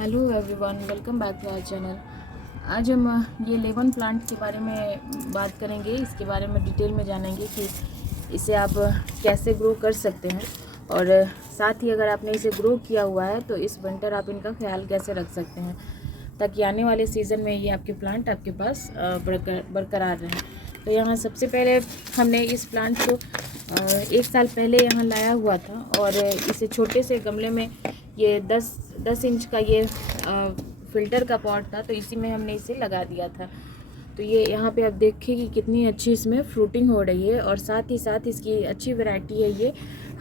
Hello everyone, welcome back to our channel. आज हम ये लेमन प्लांट के बारे में बात करेंगे। इसके बारे में डिटेल में जानेंगे कि इसे आप कैसे ग्रो कर सकते हैं और साथ ही अगर आपने इसे ग्रो किया हुआ है तो इस विंटर आप इनका ख्याल कैसे रख सकते हैं ताकि आने वाले सीज़न में ये आपके प्लांट आपके पास बरकरार रहें। तो यहाँ सबसे पहले हमने इस प्लांट को 1 साल पहले यहाँ लाया हुआ था और इसे छोटे से गमले में ये 10 इंच का ये फ़िल्टर का पॉट था, तो इसी में हमने इसे लगा दिया था। तो ये यहाँ पे आप देखिए कि कितनी अच्छी इसमें फ्रूटिंग हो रही है और साथ ही साथ इसकी अच्छी वैरायटी है। ये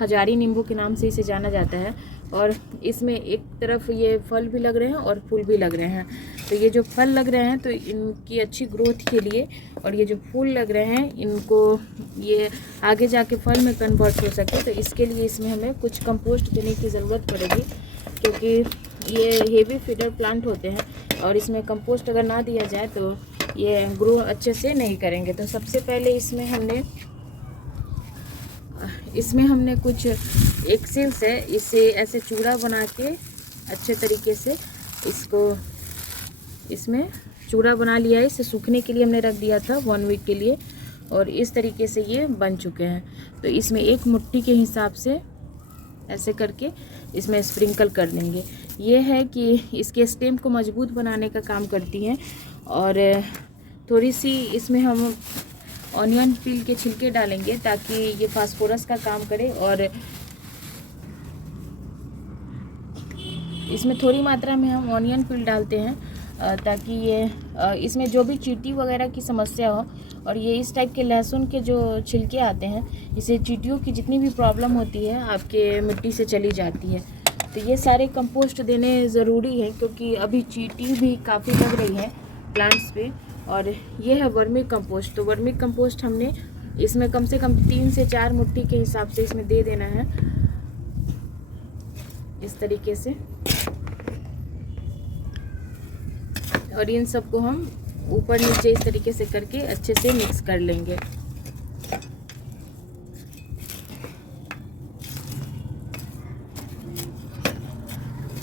हजारी नींबू के नाम से इसे जाना जाता है और इसमें एक तरफ ये फल भी लग रहे हैं और फूल भी लग रहे हैं। तो ये जो फल लग रहे हैं तो इनकी अच्छी ग्रोथ के लिए और ये जो फूल लग रहे हैं इनको ये आगे जाके फल में कन्वर्ट हो सके, तो इसके लिए इसमें हमें कुछ कंपोस्ट देने की ज़रूरत पड़ेगी क्योंकि ये हेवी फीडर प्लांट होते हैं और इसमें कंपोस्ट अगर ना दिया जाए तो ये ग्रो अच्छे से नहीं करेंगे। तो सबसे पहले इसमें हमने कुछ एक्सेल से इसे ऐसे चूड़ा बना के अच्छे तरीके से इसको इसमें चूड़ा बना लिया है। इसे सूखने के लिए हमने रख दिया था 1 वीक के लिए और इस तरीके से ये बन चुके हैं। तो इसमें 1 मुट्ठी के हिसाब से ऐसे करके इसमें स्प्रिंकल कर देंगे। ये है कि इसके स्टेम को मजबूत बनाने का काम करती हैं और थोड़ी सी इसमें हम ऑनियन पील के छिलके डालेंगे ताकि ये फास्फोरस का काम करे और इसमें थोड़ी मात्रा में हम ऑनियन पील डालते हैं ताकि ये इसमें जो भी चींटी वगैरह की समस्या हो और ये इस टाइप के लहसुन के जो छिलके आते हैं इससे चींटियों की जितनी भी प्रॉब्लम होती है आपके मिट्टी से चली जाती है। तो ये सारे कंपोस्ट देने ज़रूरी है क्योंकि अभी चींटी भी काफ़ी लग रही है प्लांट्स पे। और ये है वर्मी कंपोस्ट। तो वर्मी कंपोस्ट हमने इसमें कम से कम 3 से 4 मुट्ठी के हिसाब से इसमें दे देना है इस तरीके से और इन सबको हम ऊपर नीचे इस तरीके से करके अच्छे से मिक्स कर लेंगे।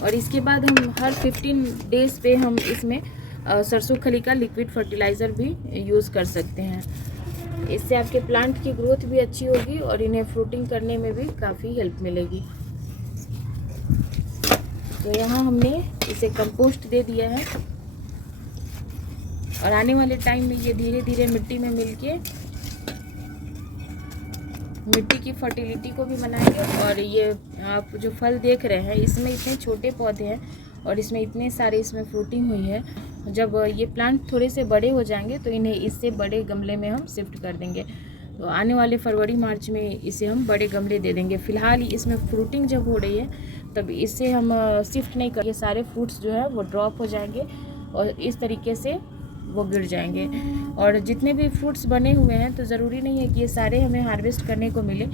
और इसके बाद हम हर 15 डेज़ पे हम इसमें सरसों खली का लिक्विड फर्टिलाइज़र भी यूज़ कर सकते हैं। इससे आपके प्लांट की ग्रोथ भी अच्छी होगी और इन्हें फ्रूटिंग करने में भी काफ़ी हेल्प मिलेगी। तो यहाँ हमने इसे कंपोस्ट दे दिया है और आने वाले टाइम में ये धीरे धीरे मिट्टी में मिलके मिट्टी की फर्टिलिटी को भी बनाएंगे। और ये आप जो फल देख रहे हैं इसमें इतने छोटे पौधे हैं और इसमें इतने सारे इसमें फ्रूटिंग हुई है। जब ये प्लांट थोड़े से बड़े हो जाएंगे तो इन्हें इससे बड़े गमले में हम शिफ्ट कर देंगे। तो आने वाले फरवरी मार्च में इसे हम बड़े गमले दे देंगे। फ़िलहाल इसमें फ्रूटिंग जब हो रही है तब इससे हम शिफ्ट नहीं कर, ये सारे फ्रूट्स जो है वो ड्रॉप हो जाएंगे और इस तरीके से वो गिर जाएंगे। और जितने भी फ्रूट्स बने हुए हैं तो ज़रूरी नहीं है कि ये सारे हमें हार्वेस्ट करने को मिले,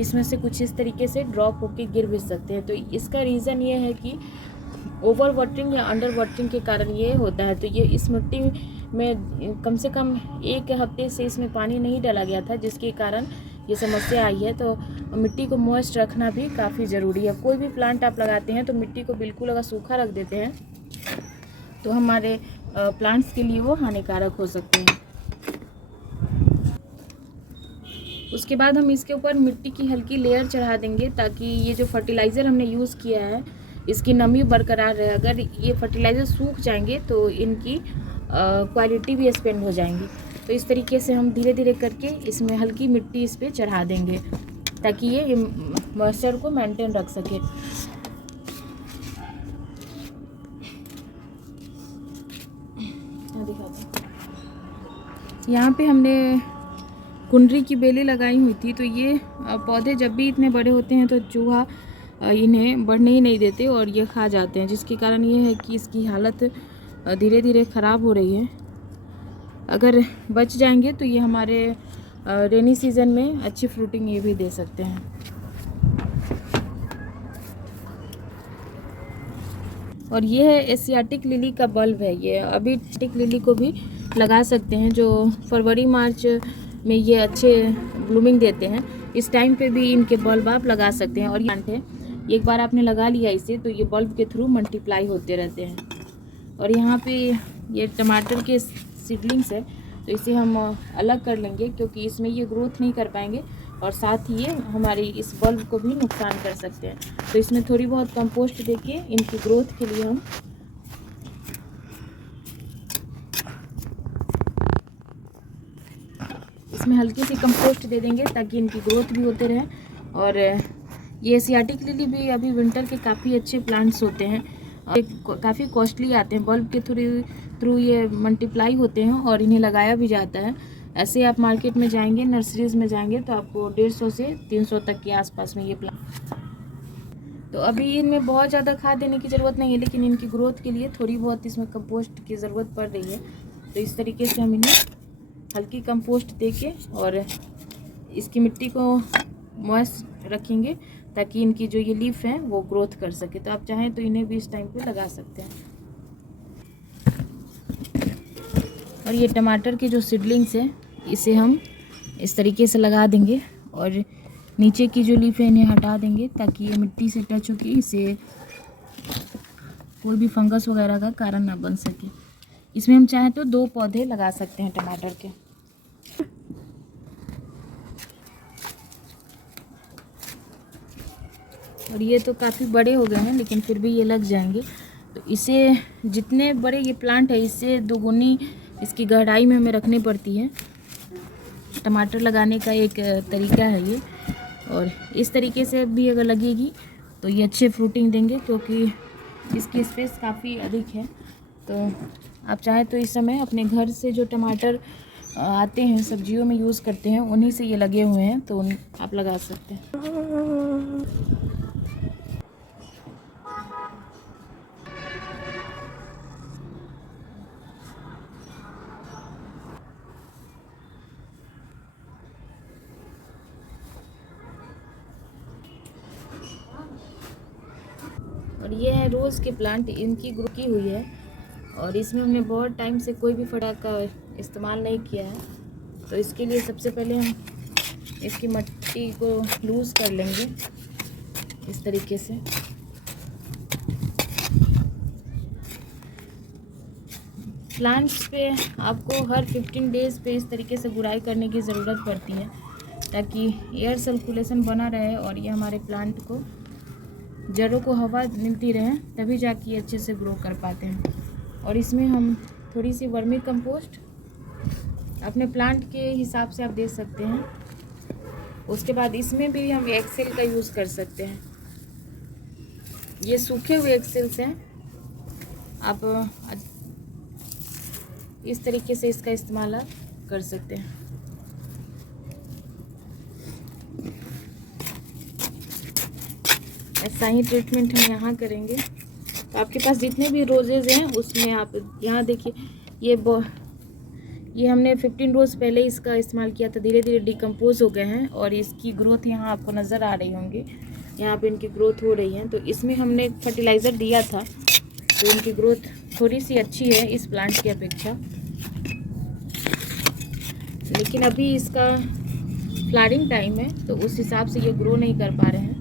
इसमें से कुछ इस तरीके से ड्रॉप होके गिर भी सकते हैं। तो इसका रीज़न ये है कि ओवर वाटरिंग या अंडर वाटरिंग के कारण ये होता है। तो ये इस मिट्टी में कम से कम 1 हफ्ते से इसमें पानी नहीं डाला गया था जिसके कारण ये समस्या आई है। तो मिट्टी को मॉइस्ट रखना भी काफ़ी ज़रूरी है। कोई भी प्लांट आप लगाते हैं तो मिट्टी को बिल्कुल अगर सूखा रख देते हैं तो हमारे प्लांट्स के लिए वो हानिकारक हो सकते हैं। उसके बाद हम इसके ऊपर मिट्टी की हल्की लेयर चढ़ा देंगे ताकि ये जो फर्टिलाइज़र हमने यूज़ किया है इसकी नमी बरकरार रहे। अगर ये फर्टिलाइज़र सूख जाएंगे तो इनकी क्वालिटी भी स्पेंड हो जाएंगी। तो इस तरीके से हम धीरे धीरे करके इसमें हल्की मिट्टी इस पर चढ़ा देंगे ताकि ये मॉइस्चर को मेंटेन रख सके। यहाँ पे हमने कुंडरी की बेलें लगाई हुई थी। तो ये पौधे जब भी इतने बड़े होते हैं तो चूहा इन्हें बढ़ने ही नहीं देते और ये खा जाते हैं, जिसके कारण ये है कि इसकी हालत धीरे धीरे ख़राब हो रही है। अगर बच जाएंगे तो ये हमारे रेनी सीज़न में अच्छी फ्रूटिंग ये भी दे सकते हैं। और ये है एशियाटिक लिली का बल्ब है। ये अभी एशियाटिक लिली को भी लगा सकते हैं जो फरवरी मार्च में ये अच्छे ब्लूमिंग देते हैं। इस टाइम पे भी इनके बल्ब आप लगा सकते हैं। और ये प्लांट है एक बार आपने लगा लिया इसे तो ये बल्ब के थ्रू मल्टीप्लाई होते रहते हैं। और यहाँ पे ये टमाटर के सीडलिंग्स है, तो इसे हम अलग कर लेंगे क्योंकि इसमें ये ग्रोथ नहीं कर पाएंगे और साथ ही ये हमारी इस बल्ब को भी नुकसान कर सकते हैं। तो इसमें थोड़ी बहुत कंपोस्ट देके इनकी ग्रोथ के लिए हम इसमें हल्की सी कंपोस्ट दे देंगे ताकि इनकी ग्रोथ भी होते रहे। और ये एशियाटिक लिली भी अभी विंटर के काफ़ी अच्छे प्लांट्स होते हैं, काफ़ी कॉस्टली आते हैं, बल्ब के थ्रू ये मल्टीप्लाई होते हैं और इन्हें लगाया भी जाता है। ऐसे आप मार्केट में जाएंगे, नर्सरीज में जाएंगे तो आपको 150 से 300 तक के आसपास में ये प्लांट। तो अभी इनमें बहुत ज़्यादा खाद देने की ज़रूरत नहीं है, लेकिन इनकी ग्रोथ के लिए थोड़ी बहुत इसमें कंपोस्ट की ज़रूरत पड़ रही है। तो इस तरीके से हम इन्हें हल्की कंपोस्ट देके और इसकी मिट्टी को मॉइस्ट रखेंगे ताकि इनकी जो ये लीफ हैं वो ग्रोथ कर सके। तो आप चाहें तो इन्हें भी इस टाइम पे लगा सकते हैं। और ये टमाटर के जो सीडलिंग्स हैं इसे हम इस तरीके से लगा देंगे और नीचे की जो लीफ है इन्हें हटा देंगे ताकि ये मिट्टी से टच होकर इसे कोई भी फंगस वगैरह का कारण ना बन सके। इसमें हम चाहें तो 2 पौधे लगा सकते हैं टमाटर के। और ये तो काफ़ी बड़े हो गए हैं लेकिन फिर भी ये लग जाएंगे। तो इसे जितने बड़े ये प्लांट है इससे 2 गुनी इसकी गहराई में हमें रखनी पड़ती है। टमाटर लगाने का एक तरीका है ये। और इस तरीके से भी अगर लगेगी तो ये अच्छे फ्रूटिंग देंगे क्योंकि इसकी स्पेस काफ़ी अधिक है। तो आप चाहें तो इस समय अपने घर से जो टमाटर आते हैं सब्जियों में यूज़ करते हैं उन्हीं से ये लगे हुए हैं तो आप लगा सकते हैं। और ये है रोज़ के प्लांट, इनकी ग्रो की हुई है और इसमें हमने बहुत टाइम से कोई भी फटा का इस्तेमाल नहीं किया है। तो इसके लिए सबसे पहले हम इसकी मिट्टी को लूज़ कर लेंगे इस तरीके से। प्लांट्स पे आपको हर 15 डेज़ पे इस तरीके से गुड़ाई करने की ज़रूरत पड़ती है ताकि एयर सर्कुलेशन बना रहे और ये हमारे प्लांट को जड़ों को हवा मिलती रहे, तभी जाके अच्छे से ग्रो कर पाते हैं। और इसमें हम थोड़ी सी वर्मी कंपोस्ट अपने प्लांट के हिसाब से आप दे सकते हैं। उसके बाद इसमें भी हम एक्सेल का यूज़ कर सकते हैं। ये सूखे हुए एक्सेल्स हैं, आप इस तरीके से इसका इस्तेमाल आप कर सकते हैं। ऐसा ही ट्रीटमेंट हम यहाँ करेंगे। तो आपके पास जितने भी रोजेज़ हैं उसमें आप यहाँ देखिए, ये हमने 15 रोज़ पहले इसका इस्तेमाल किया था, धीरे धीरे डिकम्पोज हो गए हैं और इसकी ग्रोथ यहाँ आपको नज़र आ रही होंगी, यहाँ पे इनकी ग्रोथ हो रही है। तो इसमें हमने फर्टिलाइज़र दिया था तो इनकी ग्रोथ थोड़ी सी अच्छी है इस प्लांट की अपेक्षा। लेकिन अभी इसका फ्लावरिंग टाइम है तो उस हिसाब से ये ग्रो नहीं कर पा रहे हैं,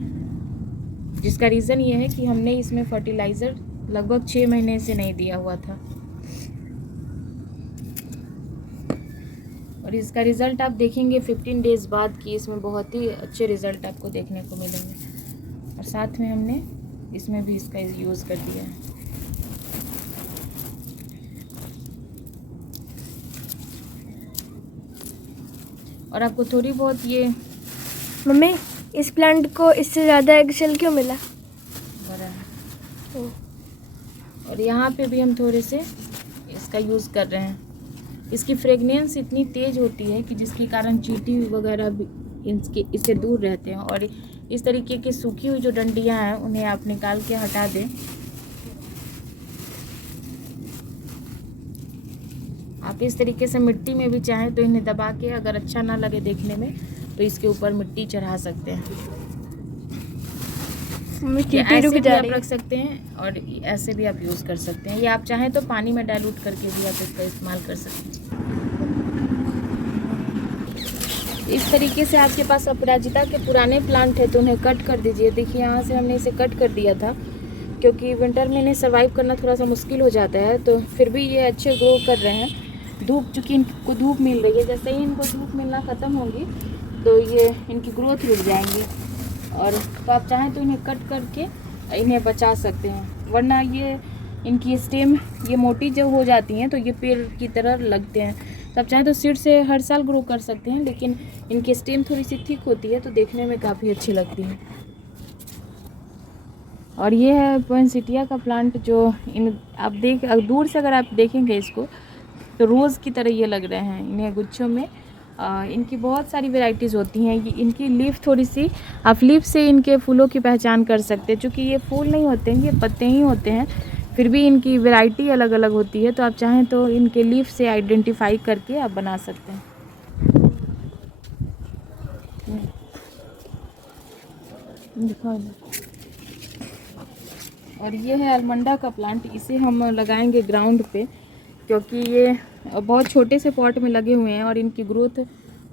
जिसका रीज़न ये है कि हमने इसमें फर्टिलाइज़र लगभग 6 महीने से नहीं दिया हुआ था। और इसका रिज़ल्ट आप देखेंगे 15 डेज़ बाद कि इसमें बहुत ही अच्छे रिज़ल्ट आपको देखने को मिलेंगे। और साथ में हमने इसमें भी इसका यूज़ कर दिया है। और आपको थोड़ी बहुत ये मम्मी इस प्लांट को इससे ज़्यादा एक्सेल क्यों मिला? बड़ा है। और यहाँ पे भी हम थोड़े से इसका यूज़ कर रहे हैं। इसकी फ्रेगनेंस इतनी तेज़ होती है कि जिसके कारण चींटी वगैरह भी इससे दूर रहते हैं। और इस तरीके की सूखी हुई जो डंडियाँ हैं उन्हें आप निकाल के हटा दें। आप इस तरीके से मिट्टी में भी चाहें तो इन्हें दबा के, अगर अच्छा ना लगे देखने में तो इसके ऊपर मिट्टी चढ़ा सकते हैं। ऐसे भी आप रख सकते हैं और ऐसे भी आप यूज़ कर सकते हैं। या आप चाहें तो पानी में डाइल्यूट करके भी आप इसका इस्तेमाल कर सकते हैं। इस तरीके से आपके पास अपराजिता के पुराने प्लांट है तो उन्हें कट कर दीजिए। देखिए यहाँ से हमने इसे कट कर दिया था क्योंकि विंटर में इन्हें सर्वाइव करना थोड़ा सा मुश्किल हो जाता है, तो फिर भी ये अच्छे ग्रो कर रहे हैं। धूप, चूँकि इनको धूप मिल रही है, जैसे ही इनको धूप मिलना ख़त्म होगी तो ये इनकी ग्रोथ रुक जाएंगी। और तो आप चाहें तो इन्हें कट करके इन्हें बचा सकते हैं, वरना ये इनकी स्टेम ये मोटी जब हो जाती हैं तो ये पेड़ की तरह लगते हैं। तो आप चाहें तो सीड से हर साल ग्रो कर सकते हैं, लेकिन इनकी स्टेम थोड़ी सी थिक होती है तो देखने में काफ़ी अच्छी लगती है। और ये है पोइनसेटिया का प्लांट, जो आप दूर से अगर आप देखेंगे इसको तो रोज़ की तरह ये लग रहे हैं। इन्हें गुच्छों में इनकी बहुत सारी वैरायटीज़ होती हैं। ये इनकी लीफ थोड़ी सी, आप लीफ से इनके फूलों की पहचान कर सकते हैं। चूँकि ये फूल नहीं होते हैं, ये पत्ते ही होते हैं, फिर भी इनकी वैरायटी अलग अलग होती है। तो आप चाहें तो इनके लीफ से आइडेंटिफाई करके आप बना सकते हैं। दिखाओ। और ये है अलमंडा का प्लांट, इसे हम लगाएंगे ग्राउंड पे क्योंकि ये बहुत छोटे से पॉट में लगे हुए हैं और इनकी ग्रोथ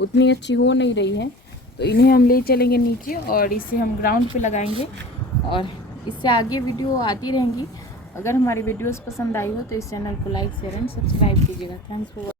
उतनी अच्छी हो नहीं रही है। तो इन्हें हम ले चलेंगे नीचे और इसे हम ग्राउंड पे लगाएंगे और इससे आगे वीडियो आती रहेंगी। अगर हमारी वीडियोस पसंद आई हो तो इस चैनल को लाइक, शेयर एंड सब्सक्राइब कीजिएगा। Thanks for